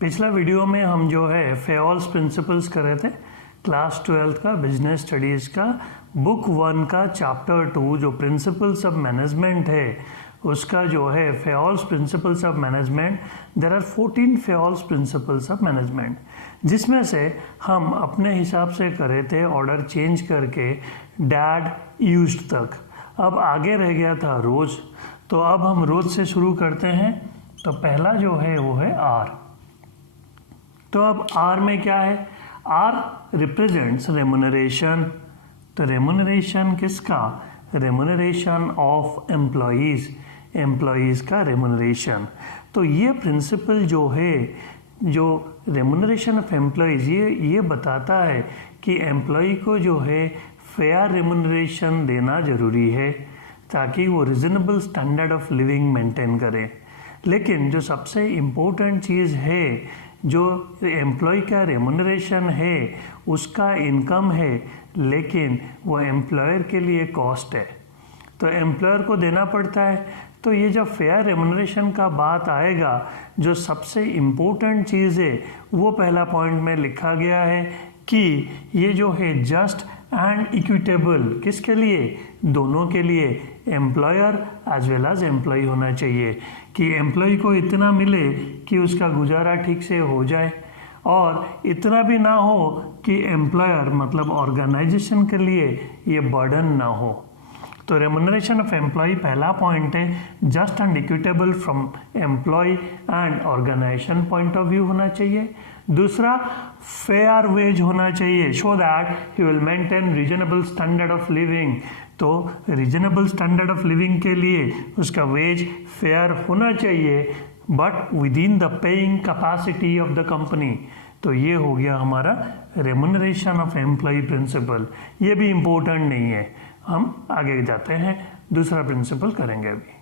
पिछला वीडियो में हम जो है फेओल्स प्रिंसिपल्स कर रहे थे, क्लास 12 का बिजनेस स्टडीज़ का बुक 1 का चैप्टर 2 जो प्रिंसिपल्स ऑफ मैनेजमेंट है उसका जो है Fayol's principles of management. There are 14 Fayol's principles of management, जिसमें से हम अपने हिसाब से करे थे ऑर्डर चेंज करके डैड यूज्ड तक। अब आगे रह गया था रोज, तो अब हम रोज से शुरू करते हैं। तो पहला जो है वो है आर। तो अब आर में क्या है? R represents remuneration. तो रेमुनरेशन किसका? रेमुनरेशन ऑफ एम्प्लॉयज़, एम्प्लॉयज़ का रेमुनरेशन। तो ये प्रिंसिपल जो है, जो रेमुनरेशन ऑफ एम्प्लॉयज़, ये बताता है कि एम्प्लॉय को जो है फेयर रेमुनरेशन देना ज़रूरी है ताकि वो reasonable standard of living maintain करे। लेकिन जो सबसे इम्पोर्टेंट चीज़ है, जो एम्प्लॉय का रेमुनरेशन है उसका इनकम है, लेकिन वो एम्प्लॉयर के लिए कॉस्ट है, तो एम्प्लॉयर को देना पड़ता है। तो ये जब फेयर रेमुनरेशन का बात आएगा, जो सबसे इम्पोर्टेंट चीज़ है वो पहला पॉइंट में लिखा गया है कि ये जो है जस्ट एंड इक्विटेबल, किसके लिए? दोनों के लिए, employer as well as employee होना चाहिए कि एम्प्लॉय को इतना मिले कि उसका गुजारा ठीक से हो जाए, और इतना भी ना हो कि एम्प्लॉयर मतलब ऑर्गेनाइजेशन के लिए ये बर्डन ना हो। तो रेमुनरेशन ऑफ एम्प्लॉय पहला पॉइंट है, just and equitable from employee and organisation point of view होना चाहिए। दूसरा, फेयर वेज होना चाहिए, so that he will maintain reasonable standard of living. तो रीजनेबल स्टैंडर्ड ऑफ लिविंग के लिए उसका वेज फेयर होना चाहिए, but within the paying capacity of the company. तो ये हो गया हमारा रेमुनरेशन ऑफ एम्प्लॉय प्रिंसिपल। ये भी इम्पोर्टेंट नहीं है, हम आगे जाते हैं, दूसरा प्रिंसिपल करेंगे अभी।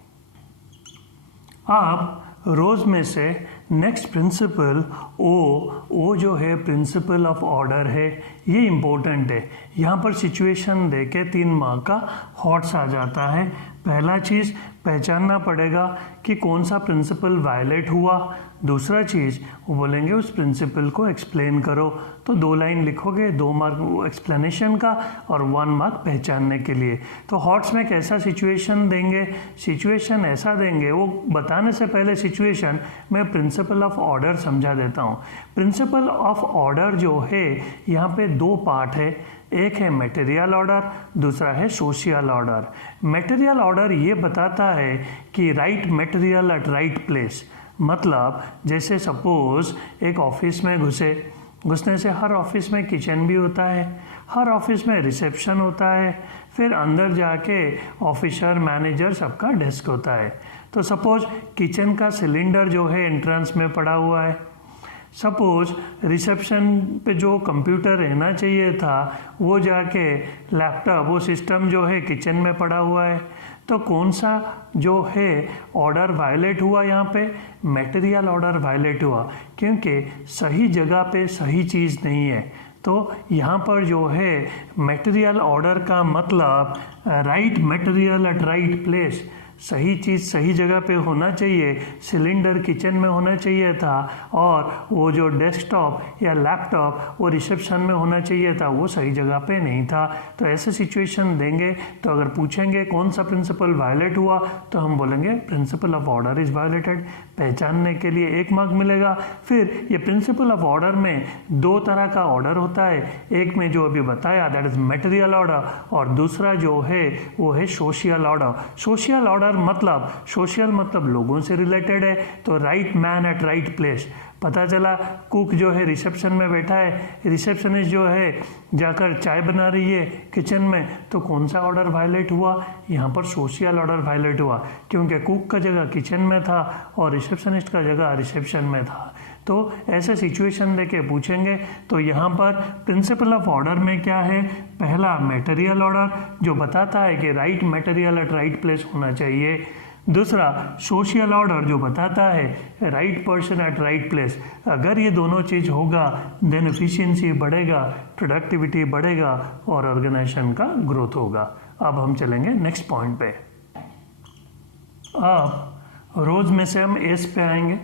आप रोज में से नेक्स्ट प्रिंसिपल ओ जो है प्रिंसिपल ऑफ ऑर्डर है, ये इम्पोर्टेंट है। यहाँ पर सिचुएशन देके 3 मार्क का हॉट्स आ जाता है। पहला चीज़ पहचानना पड़ेगा कि कौन सा प्रिंसिपल वायलेट हुआ। दूसरा चीज़ वो बोलेंगे उस प्रिंसिपल को एक्सप्लेन करो, तो 2 लाइन लिखोगे, 2 मार्क एक्सप्लेनेशन का और 1 मार्क पहचानने के लिए। तो हॉट्स में कैसा सिचुएशन देंगे? सिचुएशन ऐसा देंगे, वो बताने से पहले सिचुएशन मैं प्रिंसिपल ऑफ ऑर्डर समझा देता हूँ। प्रिंसिपल ऑफ ऑर्डर जो है यहाँ पे 2 पार्ट है, एक है मटेरियल ऑर्डर, दूसरा है सोशियल ऑर्डर। मटेरियल ऑर्डर ये बताता है कि right material at right place. मतलब जैसे सपोज एक ऑफिस में घुसने से हर ऑफिस में किचन भी होता है, हर ऑफिस में रिसेप्शन होता है, फिर अंदर जाके ऑफिसर मैनेजर सबका डेस्क होता है। तो सपोज किचन का सिलेंडर जो है एंट्रेंस में पड़ा हुआ है, सपोज रिसेप्शन पे जो कंप्यूटर रहना चाहिए था वो जाके लैपटॉप, वो सिस्टम जो है किचन में पड़ा हुआ है। तो कौन सा जो है ऑर्डर वायलेट हुआ? यहाँ पे मटेरियल ऑर्डर वायलेट हुआ, क्योंकि सही जगह पे सही चीज़ नहीं है। तो यहाँ पर जो है मटेरियल ऑर्डर का मतलब right material at right place, सही चीज़ सही जगह पे होना चाहिए। सिलेंडर किचन में होना चाहिए था, और वो जो डेस्कटॉप या लैपटॉप वो रिसेप्शन में होना चाहिए था, वो सही जगह पे नहीं था। तो ऐसे सिचुएशन देंगे, तो अगर पूछेंगे कौन सा प्रिंसिपल वायलेट हुआ, तो हम बोलेंगे principle of order is violated. पहचानने के लिए 1 मार्क मिलेगा। फिर ये प्रिंसिपल ऑफ ऑर्डर में 2 तरह का ऑर्डर होता है, एक में जो अभी बताया दैट इज़ मटेरियल ऑर्डर, और दूसरा जो है वो है सोशियल ऑर्डर। सोशियल ऑर्डर मतलब, सोशल मतलब लोगों से रिलेटेड है, तो right man eight right place. पता चला कुक जो है रिसेप्शन में बैठा है, रिसेप्शनिस्ट जो है जाकर चाय बना रही है किचन में, तो कौन सा ऑर्डर वायलेट हुआ? यहाँ पर सोशल ऑर्डर वायलेट हुआ, क्योंकि कुक का जगह किचन में था और रिसेप्शनिस्ट का जगह रिसेप्शन में था। तो ऐसे सिचुएशन देके पूछेंगे। तो यहाँ पर प्रिंसिपल ऑफ ऑर्डर में क्या है? पहला मटेरियल ऑर्डर जो बताता है कि right material at right place होना चाहिए। दूसरा सोशियल ऑर्डर जो बताता है right person at right place. अगर ये दोनों चीज़ होगा देन एफिशिएंसी बढ़ेगा, प्रोडक्टिविटी बढ़ेगा और ऑर्गेनाइजेशन का ग्रोथ होगा। अब हम चलेंगे नेक्स्ट पॉइंट पे। अब रोज में से हम एस पे आएंगे।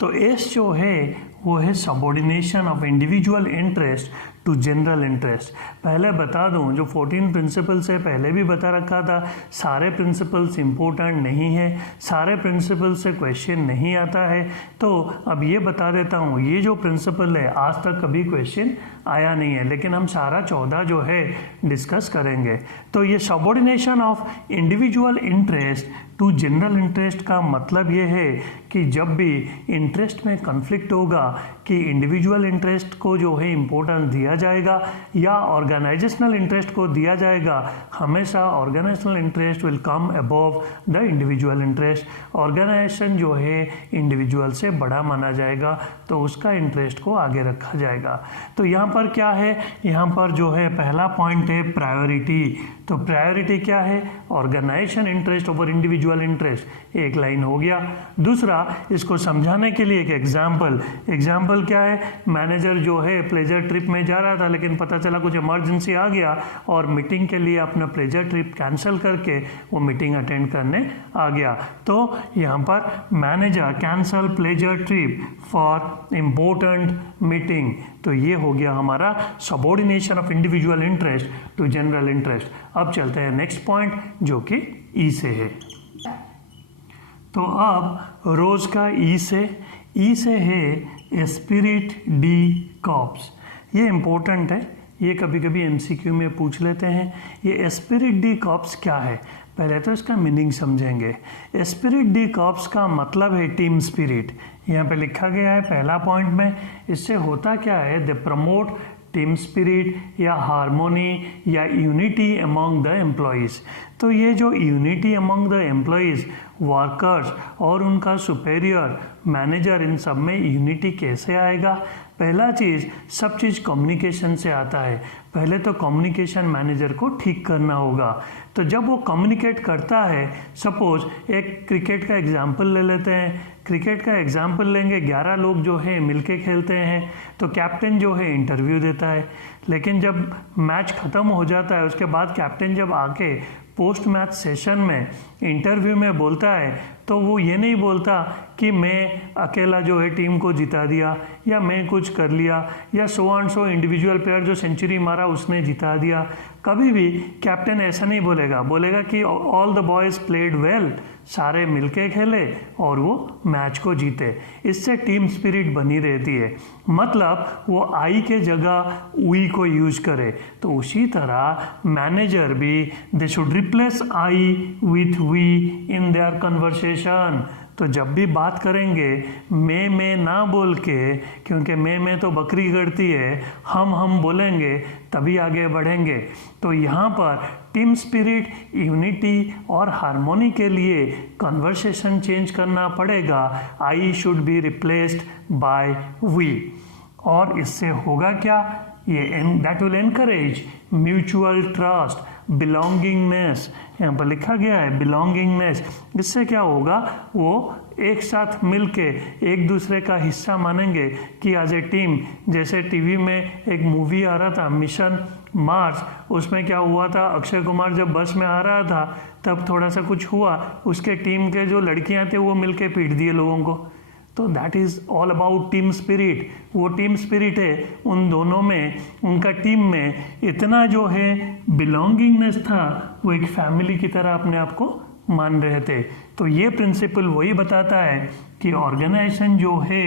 तो एस जो है वो है subordination of individual interest to general interest. पहले बता दूं, जो 14 प्रिंसिपल्स है पहले भी बता रखा था, सारे प्रिंसिपल्स इम्पोर्टेंट नहीं है, सारे प्रिंसिपल से क्वेश्चन नहीं आता है। तो अब ये बता देता हूँ, ये जो प्रिंसिपल है आज तक कभी क्वेश्चन आया नहीं है, लेकिन हम सारा 14 जो है डिस्कस करेंगे। तो ये subordination of individual interest to general interest का मतलब ये है कि जब भी इंटरेस्ट में कॉन्फ्लिक्ट होगा कि इंडिविजुअल इंटरेस्ट को जो है इम्पोर्टेंस दिया जाएगा या ऑर्गेनाइजेशनल इंटरेस्ट को दिया जाएगा, हमेशा organisational interest will come above the individual interest. Organisation जो है इंडिविजुअल से बड़ा माना जाएगा, तो उसका इंटरेस्ट को आगे रखा जाएगा। तो यहाँ पर क्या है, यहाँ पर जो है पहला पॉइंट है प्रायोरिटी। तो प्रायोरिटी क्या है, organisation interest over individual interest, एक लाइन हो गया। दूसरा, इसको समझाने के लिए एक एग्जाम्पल क्या है, मैनेजर जो है प्लेजर ट्रिप में जा रहा था, लेकिन पता चला कुछ इमरजेंसी आ गया और मीटिंग के लिए अपना प्लेजर ट्रिप कैंसिल करके वो मीटिंग अटेंड करने आ गया। तो यहाँ पर manager cancel pleasure trip for important meeting. तो ये हो गया हमारा subordination of individual interest to general interest. अब चलते हैं नेक्स्ट पॉइंट जो कि ई से है। तो अब रोज का ई से है स्पिरिट डी कॉर्प्स। ये इम्पोर्टेंट है, ये कभी कभी एमसीक्यू में पूछ लेते हैं। ये स्पिरिट डी कॉर्प्स क्या है, पहले तो इसका मीनिंग समझेंगे। स्पिरिट डी कॉर्प्स का मतलब है टीम स्पिरिट। यहाँ पे लिखा गया है पहला पॉइंट में। इससे होता क्या है, दे प्रमोट टीम स्पिरिट या हार्मोनी या यूनिटी अमंग द एम्प्लॉयज़। तो ये जो unity among the employees, workers और उनका सुपेरियर मैनेजर, इन सब में यूनिटी कैसे आएगा? पहला चीज़, सब चीज़ कम्युनिकेशन से आता है। पहले तो कम्युनिकेशन मैनेजर को ठीक करना होगा। तो जब वो कम्युनिकेट करता है, सपोज एक क्रिकेट का एग्जाम्पल ले लेते हैं। क्रिकेट का एग्जाम्पल लेंगे, 11 लोग जो है मिलके खेलते हैं, तो कैप्टन जो है इंटरव्यू देता है। लेकिन जब मैच ख़त्म हो जाता है, उसके बाद कैप्टन जब आके पोस्ट मैच सेशन में इंटरव्यू में बोलता है, तो वो ये नहीं बोलता कि मैं अकेला जो है टीम को जिता दिया या मैं कुछ कर लिया या so and so individual player जो सेंचुरी मारा उसने जिता दिया। कभी भी कैप्टन ऐसा नहीं बोलेगा कि all the boys played well, सारे मिलके खेले और वो मैच को जीते। इससे टीम स्पिरिट बनी रहती है। मतलब वो आई के जगह वी को यूज करे। तो उसी तरह मैनेजर भी, they should replace I with we in their conversation. तो जब भी बात करेंगे मैं ना बोल के, क्योंकि मैं तो बकरी करती है, हम बोलेंगे तभी आगे बढ़ेंगे। तो यहाँ पर टीम स्पिरिट, यूनिटी और हार्मोनी के लिए कन्वर्सेशन चेंज करना पड़ेगा। I should be replaced by we. और इससे होगा क्या, ये that will encourage mutual trust, belongingness. यहाँ पर लिखा गया है बिलोंगिंगनेस। इससे क्या होगा, वो एक साथ मिलके एक दूसरे का हिस्सा मानेंगे कि एज ए टीम। जैसे टीवी में एक मूवी आ रहा था मिशन मार्स, उसमें क्या हुआ था, अक्षय कुमार जब बस में आ रहा था तब थोड़ा सा कुछ हुआ, उसके टीम के जो लड़कियां थे वो मिलके पीट दिए लोगों को। तो that is all about team spirit. वो टीम स्पिरिट है, उन दोनों में, उनका टीम में इतना जो है बिलोंगिंगनेस था, वो एक फैमिली की तरह अपने आप को मान रहे थे। तो ये प्रिंसिपल वही बताता है कि ऑर्गेनाइजेशन जो है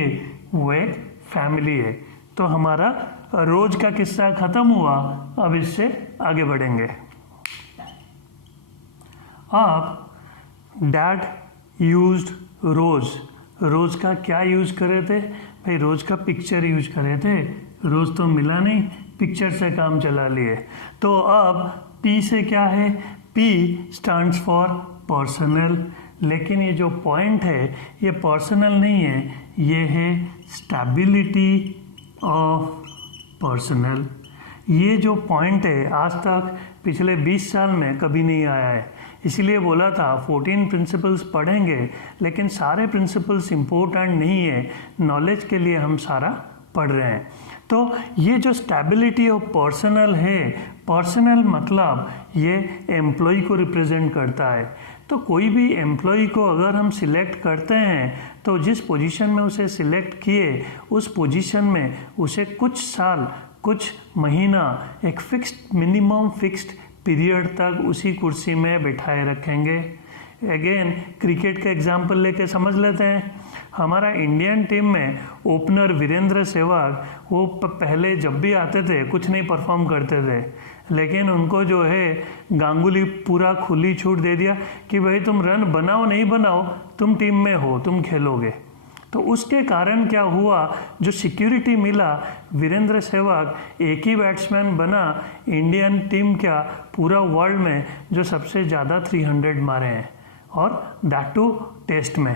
वो एक फैमिली है। तो हमारा रोज का किस्सा खत्म हुआ, अब इससे आगे बढ़ेंगे। आप डैड यूज्ड रोज का क्या यूज करे थे भाई, रोज का पिक्चर यूज करे थे। रोज तो मिला नहीं, पिक्चर से काम चला लिए। तो अब पी से क्या है, पी स्टैंड्स फॉर पर्सनल। लेकिन ये जो पॉइंट है ये पर्सनल नहीं है, ये है स्टेबिलिटी ऑफ पर्सनल। ये जो पॉइंट है आज तक पिछले 20 साल में कभी नहीं आया है। इसीलिए बोला था 14 प्रिंसिपल्स पढ़ेंगे, लेकिन सारे प्रिंसिपल्स इम्पोर्टेंट नहीं है, नॉलेज के लिए हम सारा पढ़ रहे हैं। तो ये जो स्टेबिलिटी ऑफ पर्सनल है, पर्सनल मतलब ये एम्प्लॉय को रिप्रेजेंट करता है। तो कोई भी एम्प्लॉय को अगर हम सिलेक्ट करते हैं तो जिस पोजीशन में उसे सिलेक्ट किए उस पोजीशन में उसे कुछ साल, कुछ महीना, एक फिक्स्ड मिनिमम फिक्स्ड पीरियड तक उसी कुर्सी में बिठाए रखेंगे। अगेन क्रिकेट का एग्जाम्पल लेके समझ लेते हैं। हमारा इंडियन टीम में ओपनर वीरेंद्र सहवाग, वो पहले जब भी आते थे कुछ नहीं परफॉर्म करते थे, लेकिन उनको जो है गांगुली पूरा खुली छूट दे दिया कि भाई तुम रन बनाओ नहीं बनाओ, तुम टीम में हो, तुम खेलोगे। तो उसके कारण क्या हुआ, जो सिक्योरिटी मिला, वीरेंद्र सहवाग एक ही बैट्समैन बना इंडियन टीम का पूरा वर्ल्ड में जो सबसे ज़्यादा 300 मारे हैं, और दैट टू टेस्ट में।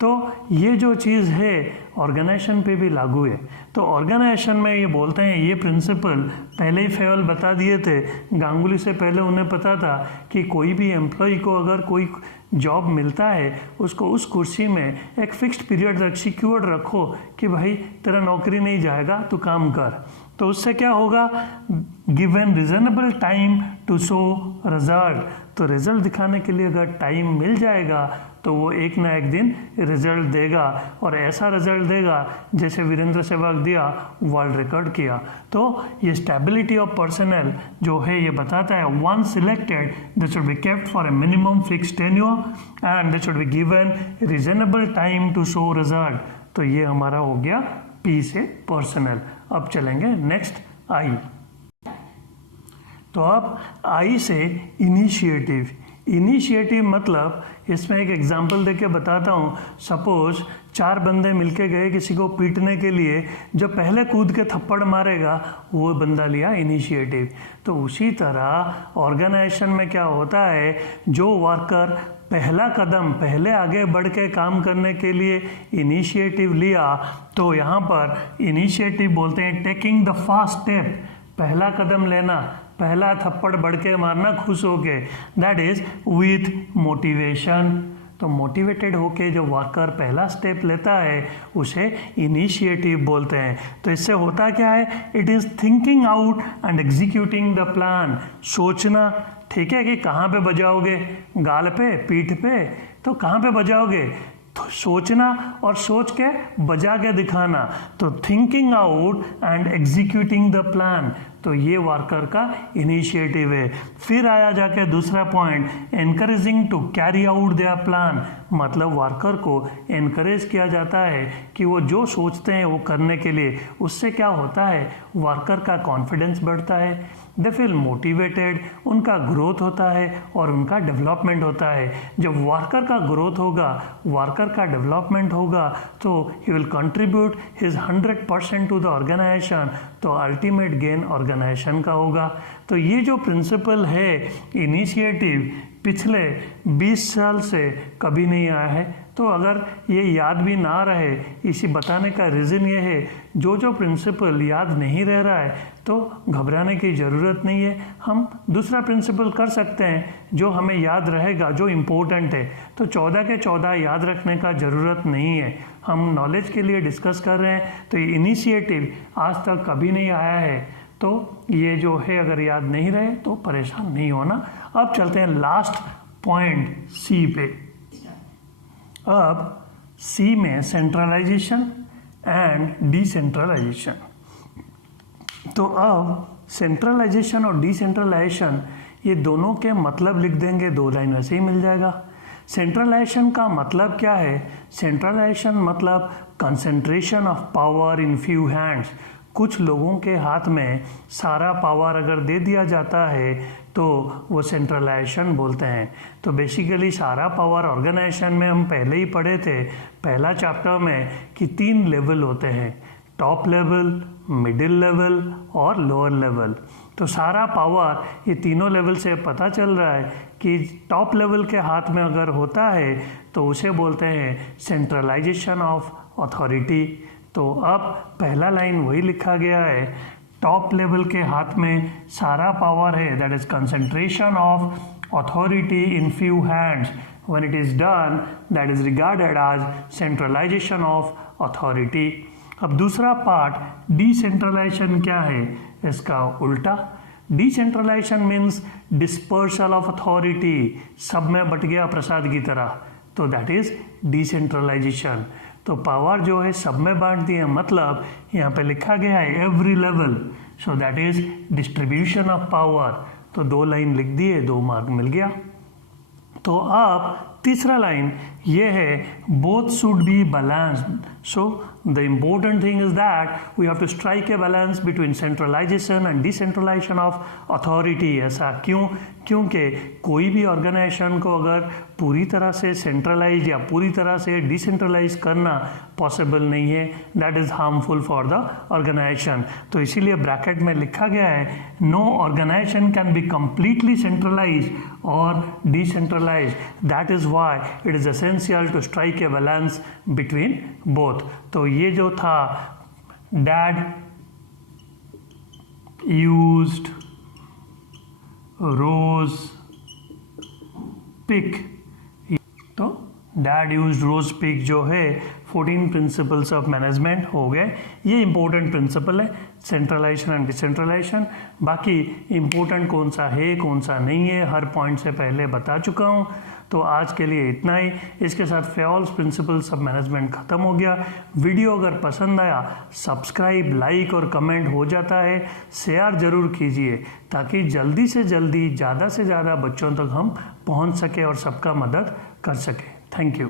तो ये जो चीज़ है ऑर्गेनाइजेशन पे भी लागू है। तो ऑर्गेनाइजेशन में ये बोलते हैं, ये प्रिंसिपल पहले ही फेवल बता दिए थे, गांगुली से पहले उन्हें पता था कि कोई भी एम्प्लॉय को अगर कोई जॉब मिलता है उसको उस कुर्सी में एक फिक्स्ड पीरियड तक सिक्योर्ड रखो कि भाई तेरा नौकरी नहीं जाएगा, तू काम कर। तो उससे क्या होगा, given reasonable time to show result. तो रिजल्ट दिखाने के लिए अगर टाइम मिल जाएगा तो वो एक ना एक दिन रिजल्ट देगा, और ऐसा रिजल्ट देगा जैसे वीरेंद्र सहवाग दिया, वर्ल्ड रिकॉर्ड किया। तो ये स्टेबिलिटी ऑफ पर्सनल जो है ये बताता है, one selected they should be kept for a minimum fixed tenure and they should be given reasonable time to show result. तो ये हमारा हो गया पी से पर्सनल। अब चलेंगे नेक्स्ट आई। तो अब आई से इनिशिएटिव। इनिशिएटिव मतलब, इसमें एक एग्जांपल देके बताता हूँ। सपोज 4 बंदे मिलके गए किसी को पीटने के लिए, जो पहले कूद के थप्पड़ मारेगा वो बंदा लिया इनिशिएटिव। तो उसी तरह ऑर्गेनाइजेशन में क्या होता है, जो वर्कर पहला कदम पहले आगे बढ़ के काम करने के लिए इनिशिएटिव लिया, तो यहाँ पर इनिशिएटिव बोलते हैं टेकिंग द फर्स्ट स्टेप, पहला कदम लेना, पहला थप्पड़ बढ़ के मारना खुश होके, दैट इज विथ मोटिवेशन। तो मोटिवेटेड होके जो वर्कर पहला स्टेप लेता है उसे इनिशिएटिव बोलते हैं। तो इससे होता क्या है, it is thinking out and executing the plan. सोचना, ठीक है, कि कहाँ पे बजाओगे, गाल पे, पीठ पे, तो कहाँ पे बजाओगे, तो सोचना और सोच के बजा के दिखाना। तो thinking out and executing the plan, तो ये वर्कर का इनिशिएटिव है। फिर आया जाके दूसरा point, encouraging to carry out their plan. मतलब वर्कर को एनकरेज किया जाता है कि वो जो सोचते हैं वो करने के लिए। उससे क्या होता है, वर्कर का कॉन्फिडेंस बढ़ता है, दे फील मोटिवेटेड, उनका ग्रोथ होता है और उनका डेवलपमेंट होता है। जब वर्कर का ग्रोथ होगा, वर्कर का डेवलपमेंट होगा, तो he will contribute his 100% to the organisation. तो अल्टीमेट गेन ऑर्गेनाइजेशन का होगा। तो ये जो प्रिंसिपल है इनिशिएटिव, पिछले 20 साल से कभी नहीं आया है। तो अगर ये याद भी ना रहे, इसी बताने का रीज़न ये है, जो प्रिंसिपल याद नहीं रह रहा है तो घबराने की ज़रूरत नहीं है। हम दूसरा प्रिंसिपल कर सकते हैं जो हमें याद रहेगा, जो इम्पोर्टेंट है। तो 14 के 14 याद रखने का ज़रूरत नहीं है। हम नॉलेज के लिए डिस्कस कर रहे हैं। तो ये इनिशिएटिव आज तक कभी नहीं आया है, तो ये जो है अगर याद नहीं रहे तो परेशान नहीं होना। अब चलते हैं लास्ट पॉइंट सी पे। अब सी में सेंट्रलाइजेशन एंड डिसेंट्रलाइजेशन। तो अब सेंट्रलाइजेशन और डिसेंट्रलाइजेशन ये दोनों के मतलब लिख देंगे, 2 लाइन वैसे ही मिल जाएगा। सेंट्रलाइजेशन का मतलब क्या है, सेंट्रलाइजेशन मतलब concentration of power in few hands. कुछ लोगों के हाथ में सारा पावर अगर दे दिया जाता है तो वो सेंट्रलाइजेशन बोलते हैं। तो बेसिकली सारा पावर ऑर्गेनाइजेशन में हम पहले ही पढ़े थे पहला चैप्टर में कि 3 लेवल होते हैं, टॉप लेवल, मिडिल लेवल और लोअर लेवल। तो सारा पावर ये तीनों लेवल से पता चल रहा है कि टॉप लेवल के हाथ में अगर होता है तो उसे बोलते हैं सेंट्रलाइजेशन ऑफ अथॉरिटी। तो अब पहला लाइन वही लिखा गया है, टॉप लेवल के हाथ में सारा पावर है, that is concentration of authority in few hands. When it is done that is regarded as centralisation of authority. अब दूसरा पार्ट डिसेंट्रलाइजेशन क्या है, इसका उल्टा। Decentralisation means dispersal of authority, सब में बट गया प्रसाद की तरह, तो दैट इज डिसेंट्रलाइजेशन। तो पावर जो है सब में बांट दिया, मतलब यहाँ पे लिखा गया है every level, so that is distribution of power. तो 2 लाइन लिख दिए, 2 मार्क मिल गया। तो अब तीसरा लाइन ये है both should be balanced. So the important thing is that we have to strike a balance between centralisation and decentralisation of authority. ऐसा क्यों? क्योंकि कोई भी ऑर्गेनाइजेशन को अगर पूरी तरह से सेंट्रलाइज या पूरी तरह से डिसेंट्रलाइज करना पॉसिबल नहीं है, that is harmful for the organisation. तो इसीलिए ब्रैकेट में लिखा गया है no organisation can be completely centralise और decentralise, that is why it is essential to strike a balance between both। तो ये जो था dad used rose pick, तो डैड यूज रोज पिक जो है 14 प्रिंसिपल्स ऑफ मैनेजमेंट हो गए। ये इंपॉर्टेंट प्रिंसिपल है, सेंट्रलाइजेशन एंड डिसेंट्रलाइजेशन। बाकी इंपॉर्टेंट कौन सा है कौन सा नहीं है हर पॉइंट से पहले बता चुका हूँ। तो आज के लिए इतना ही। इसके साथ फेयॉल्स प्रिंसिपल्स ऑफ मैनेजमेंट खत्म हो गया। वीडियो अगर पसंद आया सब्सक्राइब, लाइक और कमेंट हो जाता है, शेयर ज़रूर कीजिए ताकि जल्दी से जल्दी ज़्यादा से ज़्यादा बच्चों तक हम पहुंच सके और सबका मदद कर सके। Thank you.